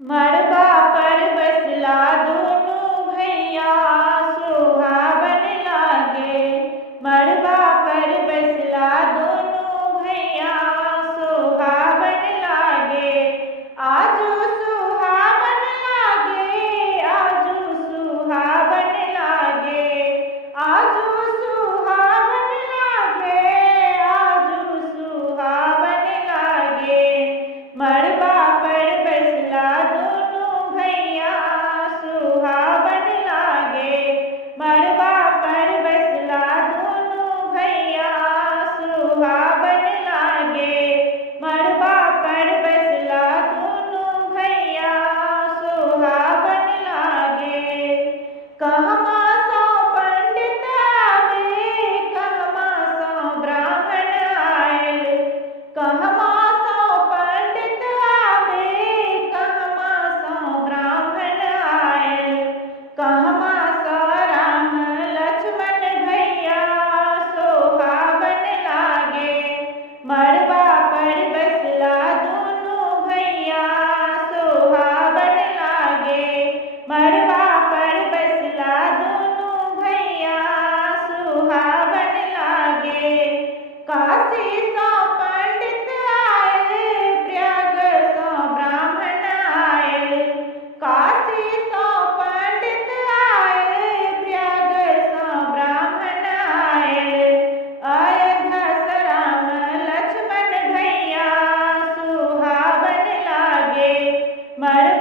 मड़बा पर बसला दोनों भैया सुहावन लागे। मड़बा पर बसला दोनों भैया सुहावन लागे। आजू सुहावन लागे, आजू सुहावन लागे, आजू सुहावन लागे, आजू सुहावन लागे। मड़बा पर बसला दोनों भैया सुहावन लागे। मड़बा पर बसला दोनों भैया सुहावन लागे। मड़बा पर बसला दोनों भैया सुहावन लागे। कहमा सौ पंडित आवे, कहमा सौ ब्राह्मण आयल। कहमा सौ पंडित आवे, कहमा सौ ब्राह्मण आयल। कहमा सौ राम लक्ष्मण भैया सुहावन लागे। मड़बा पर बसला दोनों भैया सुहावन लागे। मड़बा पर बसला दोनों भैया सुहावन लागे। काशी सौ पंडित आयल, प्रयाग सौ ब्राह्मण आयल। काशी सौ पंडित आयल, प्रयाग सौ ब्राह्मण आयल। अयोध्या स राम लक्ष्मण भैया सुहावन लागे। मड़बा